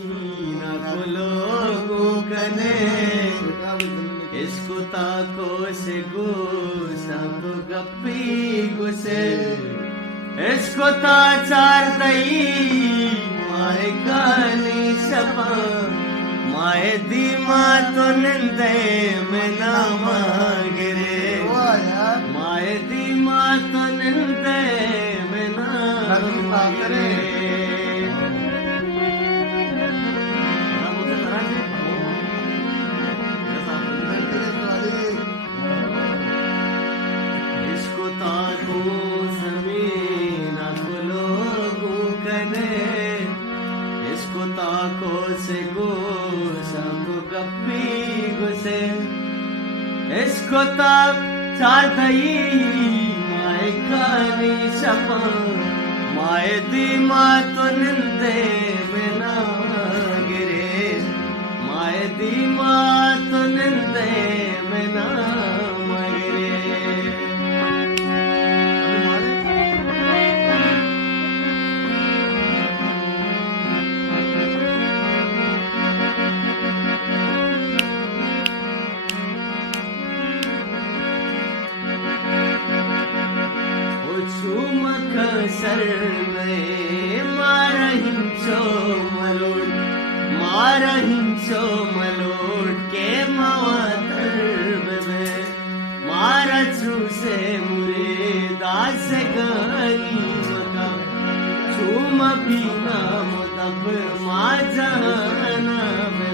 ना लोगो कने इसको ताको से गो सब गप्पी गुसे इसको ता चार दई माए गानी सपा माए दीमा तो निंदे में ना मांगरे माए दीमा तो निंदे में ना मांगरे इसको ताको जमीन लोगो कने इसको ताको से गो सब गप्पी गुसे इसको ताक चार दई माए खानी सपा माए दीमा तो निंदे में ना गिरे माए दीमा तो निंदे में ना सर में मारहिंचो मलोट के मावातर बे मारचू से मुरे दास गानी मका चूम बीना मुदब माजाना बे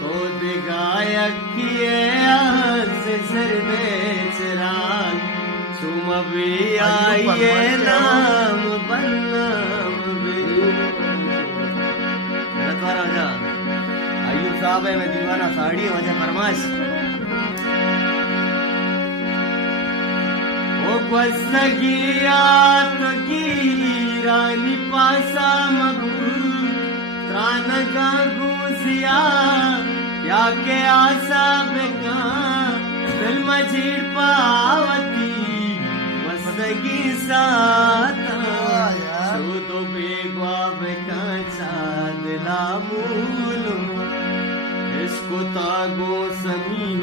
तो दिगायक किए से सरदे चिराग तुम भी आइए नाम बन्नाम राजा अयूब साहब है मैं दीवाना साड़ी वजह फरमाश ओ क्वसगियात की रानी पासा मगू त्रान का गुसिया या के आशा बेका दिल मजीर पावती सगी साता तो बेगवा बेका चादला मूलू इसको तागो समीन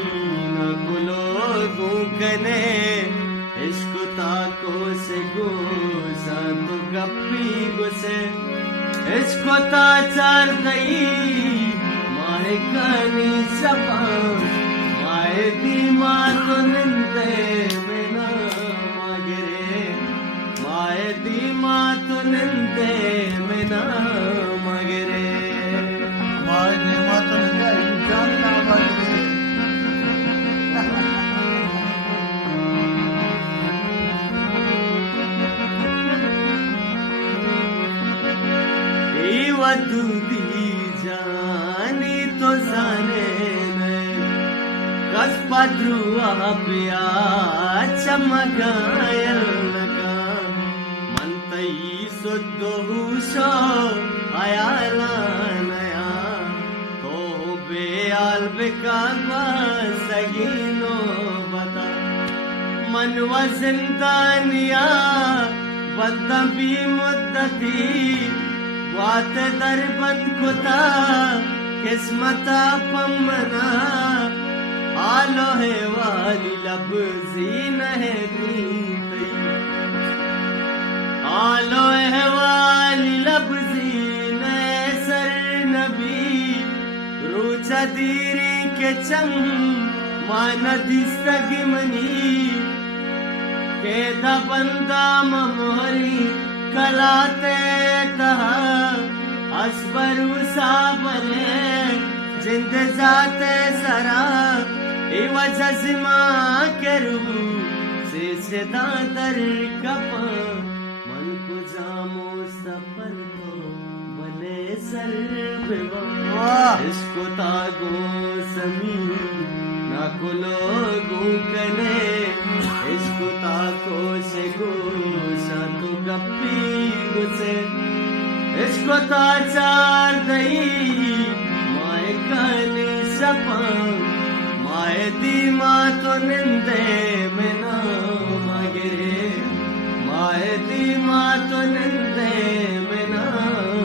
गुलोगो कने इसको ताको से गो सातो गप्पी गुसे इसको ता चार दई माए कानी सपा माए दीमा तो निंदे माए दीमा तो निंदे में ना मगरे माए दीमा तो निंदे जान ना मगरे ई वधु दी जानी तो जाने कस पद्रुआ पिया चमगायल सुद्धूषो आयाला नया तो बेआल बिका सगीनो बता मनवा जिंदानिया बंदबी मुद्दती वात दरबंद खुदा किस्मता पमना आलो है वाली लफ्जी नहीं आलो वाली लफ्जी सर नबी रूचा दीरी के चम माना दिस्तगी मनी के दा बंदा मोहरी कलाते कहा असबरू साबले जिंद जाते सरा वजह सिमा के रू से दादर कपा सफल तो बने सर इसको तागो समी ना लोगो कने इसको ताको से गो सातो गप्पी गुसे इसको ता चार दई माए कानी सपा माए दीमा तो निंदे में ना मगरे माए दीमा तो निंदे में ना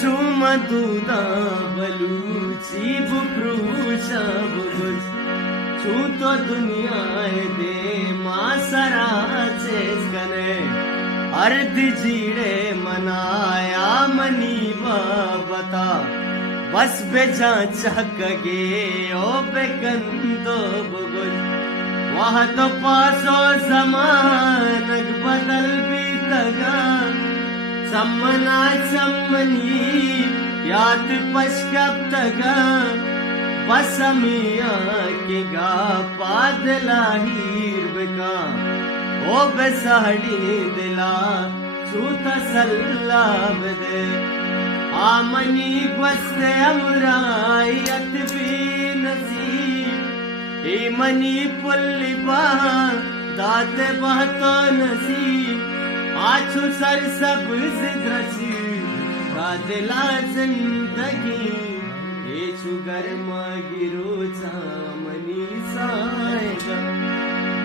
छुमा दूधा बलूची बुक्रूशा बुगुज छू तो दुनिया दे मासराचे कने अर्ध जीड़े मनाया मनी बता बस बेजा चहकगे ओ बेकंदो बुगुज वहाँ तो पासो जमानक बदल भी तगा सम्मना सम्मनी याद पश्कब तगा बसमिया के गा पादला हीर बेका ओ बेसाड़ी दिला छूता सल्ला बदे आमनी ग्वस्ते अमरायत भी नसीब मनी पुल्ली बा दाते बहतो नसीब आछू सर सबज द्रसी दिला जिंदगी छू गर्मा गिरो मनी साएगा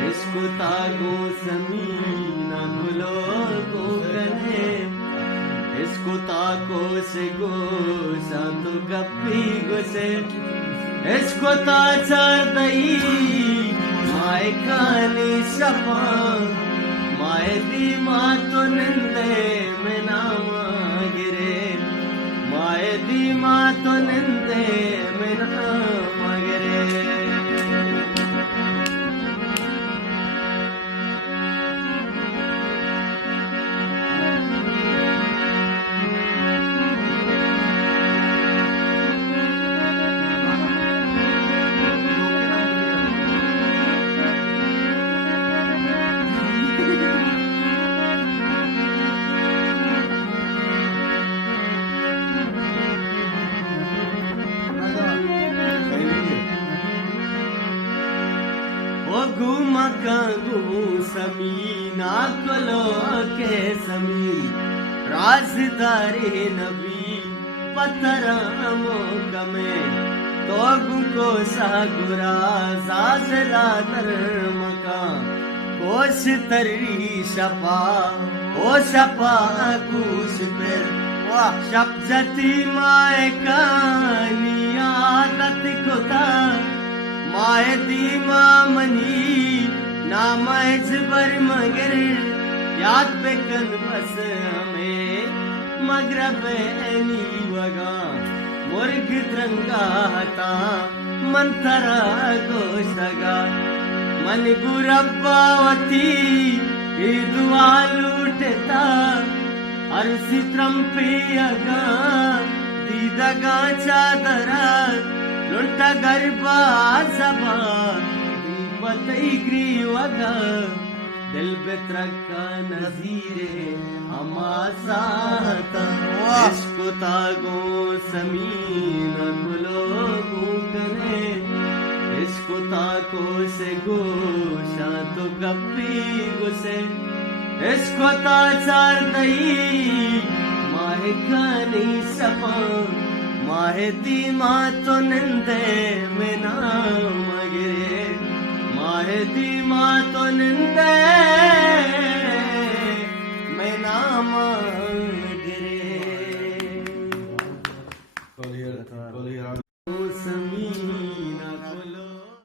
इसको तागो समीना गुलो को कने इसको ताको से गोसा तो गप्पी गुसे इसको ताचार दई माए कानी सपा माए दी माँ तो निंदे में नाम गिरे माए दी माँ तो निंदे में नाम गिरे समीना कलो के समी राजदारे नबी पतरामो कमे तो को सागुरा साजला धर्मका कोश तरी शपा ओ शपा कुश पर शब्जती माए कानिया तत कोता माए दी मामनी नामज बर मगर याद बेकन बस हमें मगरब एनी वगा मुर्ग तिरंगा हता मंतरा गोशगा मन गुरब्बावती दुआ लूटता अरसी त्रंपियगा दीदगा चादरा लुंटा गरबा जबा बतईग्री वगा दिल बेत्रका नजीरे हमासाता इसको तागो समीन गुलो कने इसको ताको से गोशा तो गप्पी गुसे इसको ताचार दई माहे खानी सपा माहे दी माँ तो निंदे में नाम गिरे माहे दी माँ तो निंदे में नाम गिरे समी